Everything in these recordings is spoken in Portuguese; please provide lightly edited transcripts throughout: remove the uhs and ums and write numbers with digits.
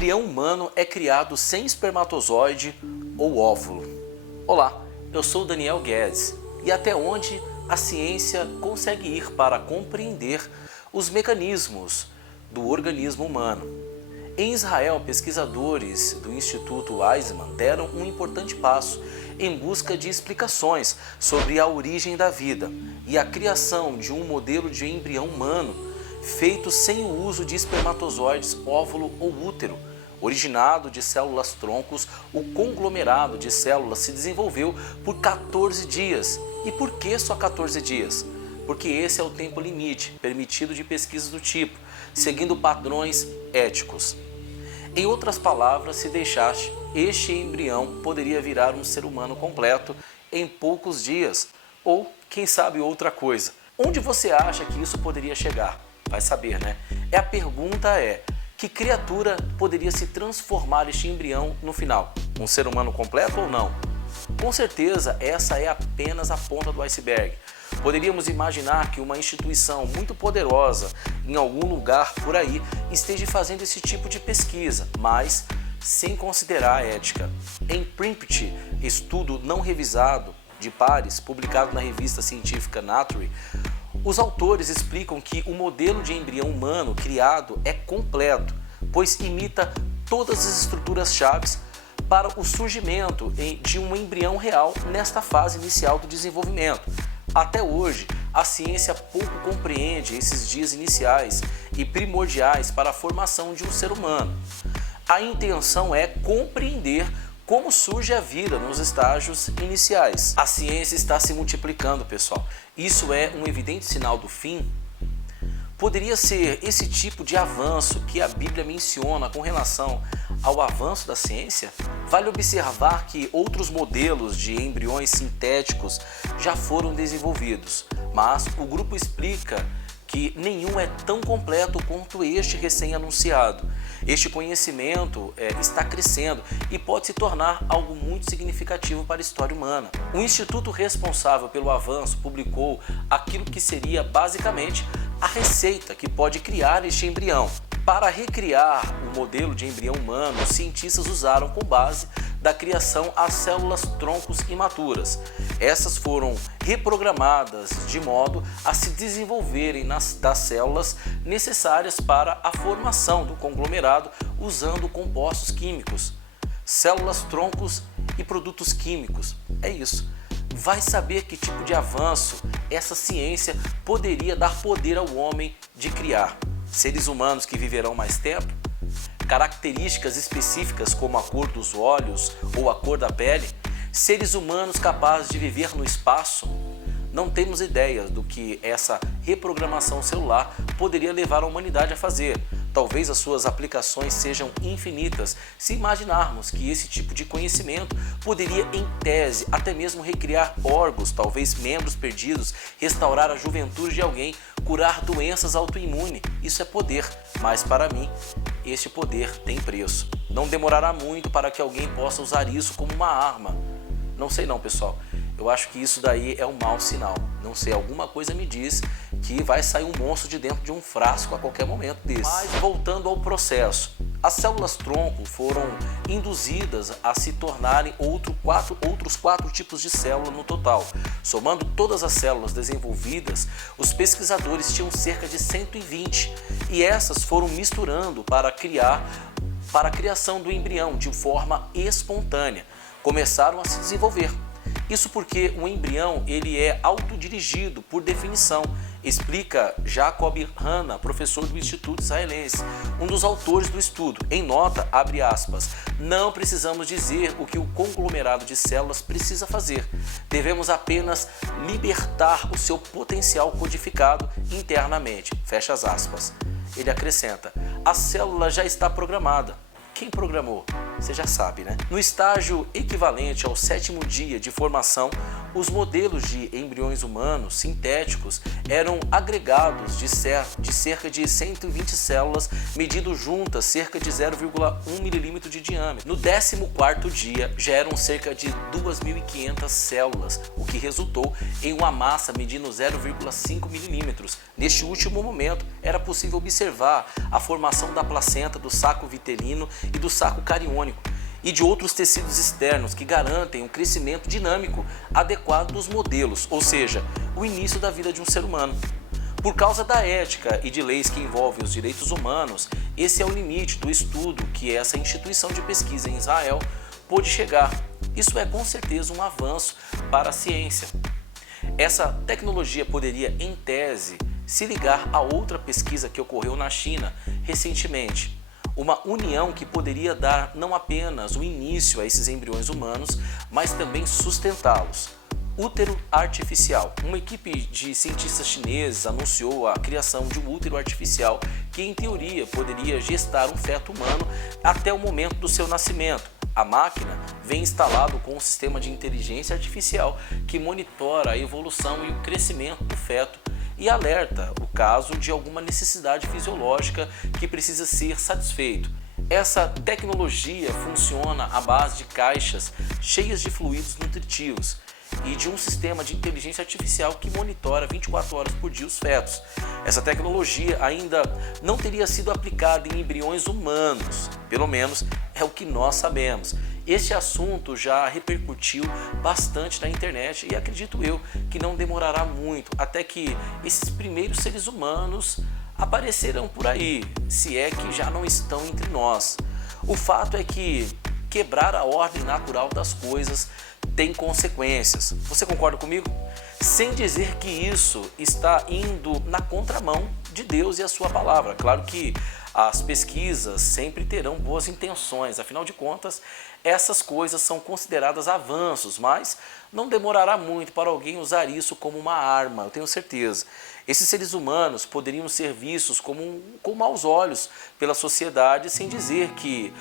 embrião humano é criado sem espermatozoide ou óvulo. Olá, eu sou Daniel Guedes e até onde a ciência consegue ir para compreender os mecanismos do organismo humano. Em Israel, pesquisadores do Instituto Weizmann deram um importante passo em busca de explicações sobre a origem da vida e a criação de um modelo de embrião humano feito sem o uso de espermatozoides, óvulo ou útero. Originado de células troncos, o conglomerado de células se desenvolveu por 14 dias. E por que só 14 dias? Porque esse é o tempo limite permitido de pesquisas do tipo, seguindo padrões éticos. Em outras palavras, se deixasse, este embrião poderia virar um ser humano completo em poucos dias. Ou, quem sabe, outra coisa. Onde você acha que isso poderia chegar? Vai saber, né? A pergunta é, que criatura poderia se transformar este embrião no final? Um ser humano completo ou não? Com certeza, essa é apenas a ponta do iceberg. Poderíamos imaginar que uma instituição muito poderosa em algum lugar por aí esteja fazendo esse tipo de pesquisa, mas sem considerar a ética. Em Primitive, estudo não revisado de pares, publicado na revista científica Nature, os autores explicam que o modelo de embrião humano criado é completo, pois imita todas as estruturas chaves para o surgimento de um embrião real nesta fase inicial do desenvolvimento. Até hoje, a ciência pouco compreende esses dias iniciais e primordiais para a formação de um ser humano. A intenção é compreender como surge a vida nos estágios iniciais. A ciência está se multiplicando, pessoal. Isso é um evidente sinal do fim? Poderia ser esse tipo de avanço que a Bíblia menciona com relação ao avanço da ciência? Vale observar que outros modelos de embriões sintéticos já foram desenvolvidos, mas o grupo explica que nenhum é tão completo quanto este recém-anunciado. Este conhecimento está crescendo e pode se tornar algo muito significativo para a história humana. O instituto responsável pelo avanço publicou aquilo que seria basicamente a receita que pode criar este embrião. Para recriar o modelo de embrião humano, os cientistas usaram como base da criação as células troncos imaturas. Essas foram reprogramadas de modo a se desenvolverem das células necessárias para a formação do conglomerado usando compostos químicos, células troncos e produtos químicos. É isso. Vai saber que tipo de avanço essa ciência poderia dar poder ao homem de criar. Seres humanos que viverão mais tempo? Características específicas como a cor dos olhos ou a cor da pele? Seres humanos capazes de viver no espaço? Não temos ideia do que essa reprogramação celular poderia levar a humanidade a fazer. Talvez as suas aplicações sejam infinitas se imaginarmos que esse tipo de conhecimento poderia, em tese, até mesmo recriar órgãos, talvez membros perdidos, restaurar a juventude de alguém, curar doenças autoimunes. Isso é poder, mas para mim, este poder tem preço. Não demorará muito para que alguém possa usar isso como uma arma. Não sei não, pessoal. Eu acho que isso daí é um mau sinal. Não sei, alguma coisa me diz que vai sair um monstro de dentro de um frasco a qualquer momento desse. Mas voltando ao processo, as células tronco foram induzidas a se tornarem outros quatro tipos de célula no total. Somando todas as células desenvolvidas, os pesquisadores tinham cerca de 120 e essas foram misturando para a criação do embrião de forma espontânea. Começaram a se desenvolver. Isso porque o embrião ele é autodirigido por definição, explica Jacob Hanna, professor do Instituto Israelense, um dos autores do estudo. Em nota, abre aspas, não precisamos dizer o que o conglomerado de células precisa fazer, devemos apenas libertar o seu potencial codificado internamente, fecha as aspas. Ele acrescenta, a célula já está programada. Quem programou? Você já sabe, né? No estágio equivalente ao 7º dia de formação, Os modelos de embriões humanos sintéticos eram agregados de cerca de 120 células, medindo juntas cerca de 0,1 milímetro de diâmetro. No 14º dia já eram cerca de 2.500 células, o que resultou em uma massa medindo 0,5 milímetros. Neste último momento era possível observar a formação da placenta, do saco vitelino e do saco cariônico e de outros tecidos externos que garantem um crescimento dinâmico adequado dos modelos, ou seja, o início da vida de um ser humano. Por causa da ética e de leis que envolvem os direitos humanos, esse é o limite do estudo que essa instituição de pesquisa em Israel pôde chegar. Isso é com certeza um avanço para a ciência. Essa tecnologia poderia, em tese, se ligar a outra pesquisa que ocorreu na China recentemente. Uma união que poderia dar não apenas o início a esses embriões humanos, mas também sustentá-los. Útero artificial. Uma equipe de cientistas chineses anunciou a criação de um útero artificial que, em teoria, poderia gestar um feto humano até o momento do seu nascimento. A máquina vem instalado com um sistema de inteligência artificial que monitora a evolução e o crescimento do feto e alerta o caso de alguma necessidade fisiológica que precisa ser satisfeito. Essa tecnologia funciona à base de caixas cheias de fluidos nutritivos e de um sistema de inteligência artificial que monitora 24 horas por dia os fetos. Essa tecnologia ainda não teria sido aplicada em embriões humanos, pelo menos é o que nós sabemos. Este assunto já repercutiu bastante na internet e acredito eu que não demorará muito até que esses primeiros seres humanos aparecerão por aí, se é que já não estão entre nós. O fato é que quebrar a ordem natural das coisas tem consequências. Você concorda comigo? Sem dizer que isso está indo na contramão de Deus e a sua palavra. Claro que as pesquisas sempre terão boas intenções, afinal de contas, essas coisas são consideradas avanços, mas não demorará muito para alguém usar isso como uma arma, eu tenho certeza. Esses seres humanos poderiam ser vistos com maus olhos pela sociedade, sem dizer que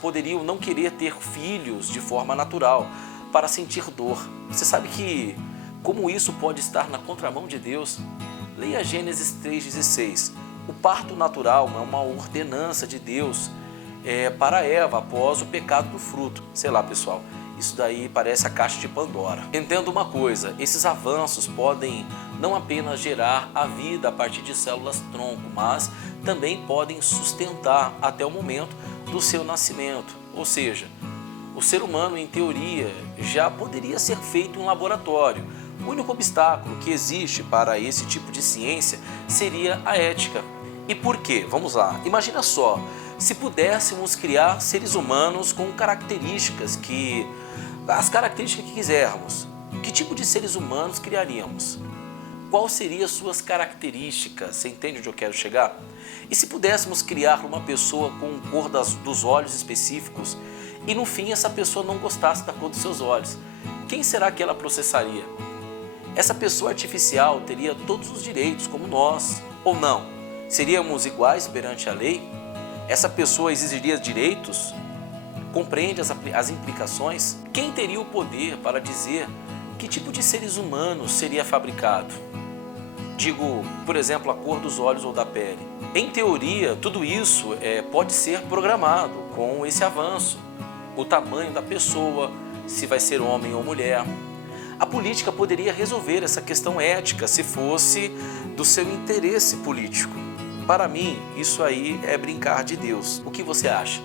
poderiam não querer ter filhos de forma natural, para sentir dor. Você sabe que como isso pode estar na contramão de Deus? Leia Gênesis 3,16. O parto natural é uma ordenança de Deus para Eva após o pecado do fruto. Sei lá, pessoal, isso daí parece a caixa de Pandora. Entenda uma coisa, esses avanços podem não apenas gerar a vida a partir de células-tronco, mas também podem sustentar até o momento do seu nascimento. Ou seja, o ser humano, em teoria, já poderia ser feito em um laboratório. O único obstáculo que existe para esse tipo de ciência seria a ética. E por quê? Vamos lá. Imagina só, se pudéssemos criar seres humanos com as características que quisermos, que tipo de seres humanos criaríamos? Quais seriam suas características? Você entende onde eu quero chegar? E se pudéssemos criar uma pessoa com cor dos olhos específicos e no fim essa pessoa não gostasse da cor dos seus olhos, quem será que ela processaria? Essa pessoa artificial teria todos os direitos como nós, ou não? Seríamos iguais perante a lei? Essa pessoa exigiria direitos? Compreende as implicações? Quem teria o poder para dizer que tipo de seres humanos seria fabricado? Digo, por exemplo, a cor dos olhos ou da pele. Em teoria, tudo isso pode ser programado com esse avanço. O tamanho da pessoa, se vai ser homem ou mulher. A política poderia resolver essa questão ética se fosse do seu interesse político. Para mim, isso aí é brincar de Deus. O que você acha?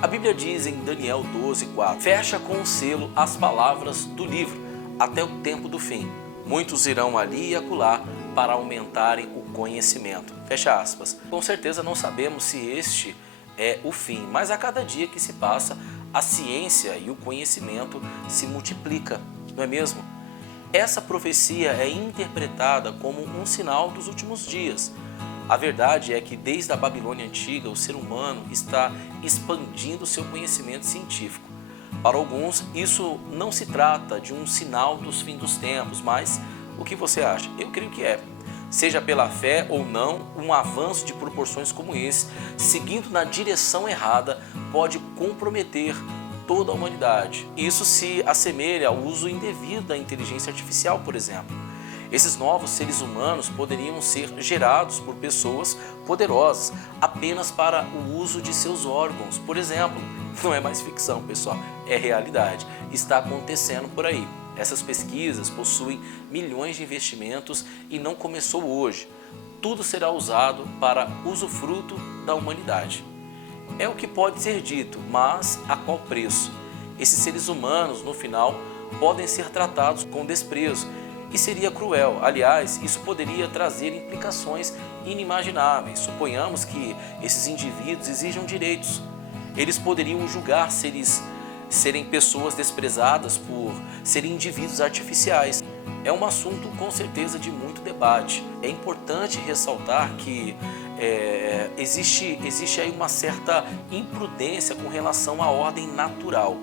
A Bíblia diz em Daniel 12:4, fecha com o selo as palavras do livro, até o tempo do fim. Muitos irão ali e acolá para aumentarem o conhecimento. Fecha aspas. Com certeza não sabemos se este é o fim, mas a cada dia que se passa, a ciência e o conhecimento se multiplica, não é mesmo? Essa profecia é interpretada como um sinal dos últimos dias. A verdade é que desde a Babilônia Antiga, o ser humano está expandindo seu conhecimento científico. Para alguns, isso não se trata de um sinal dos fins dos tempos, mas o que você acha? Eu creio que é. Seja pela fé ou não, um avanço de proporções como esse, seguindo na direção errada, pode comprometer toda a humanidade. Isso se assemelha ao uso indevido da inteligência artificial, por exemplo. Esses novos seres humanos poderiam ser gerados por pessoas poderosas apenas para o uso de seus órgãos, por exemplo. Não é mais ficção, pessoal, é realidade. Está acontecendo por aí. Essas pesquisas possuem milhões de investimentos e não começou hoje. Tudo será usado para usufruto da humanidade. É o que pode ser dito, mas a qual preço? Esses seres humanos, no final, podem ser tratados com desprezo e seria cruel. Aliás, isso poderia trazer implicações inimagináveis. Suponhamos que esses indivíduos exijam direitos. Eles poderiam julgar serem pessoas desprezadas por serem indivíduos artificiais. É um assunto com certeza de muito debate. É importante ressaltar que existe aí uma certa imprudência com relação à ordem natural.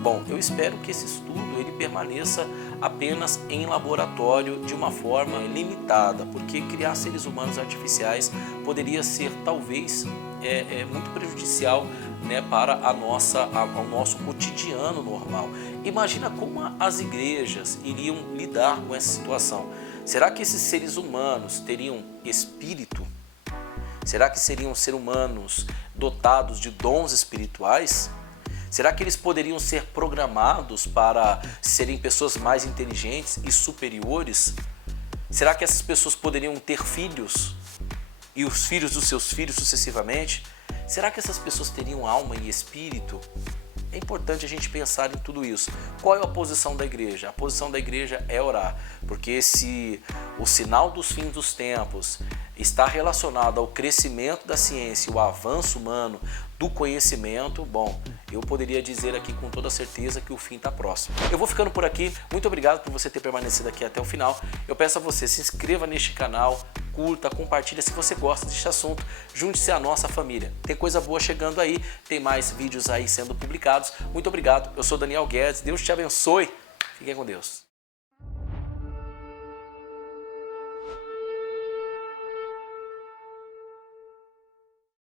Bom, eu espero que esse estudo ele permaneça apenas em laboratório de uma forma limitada, porque criar seres humanos artificiais poderia ser talvez muito prejudicial, né, para ao nosso cotidiano normal. Imagina como as igrejas iriam lidar com essa situação. Será que esses seres humanos teriam espírito? Será que seriam seres humanos dotados de dons espirituais? Será que eles poderiam ser programados para serem pessoas mais inteligentes e superiores? Será que essas pessoas poderiam ter filhos e os filhos dos seus filhos sucessivamente? Será que essas pessoas teriam alma e espírito? É importante a gente pensar em tudo isso. Qual é a posição da igreja? A posição da igreja é orar, porque se o sinal dos fins dos tempos está relacionado ao crescimento da ciência e o avanço humano do conhecimento, bom, eu poderia dizer aqui com toda certeza que o fim está próximo. Eu vou ficando por aqui, muito obrigado por você ter permanecido aqui até o final. Eu peço a você, se inscreva neste canal, curta, compartilha se você gosta deste assunto, junte-se à nossa família. Tem coisa boa chegando aí, tem mais vídeos aí sendo publicados. Muito obrigado, eu sou Daniel Guedes, Deus te abençoe, fiquem com Deus.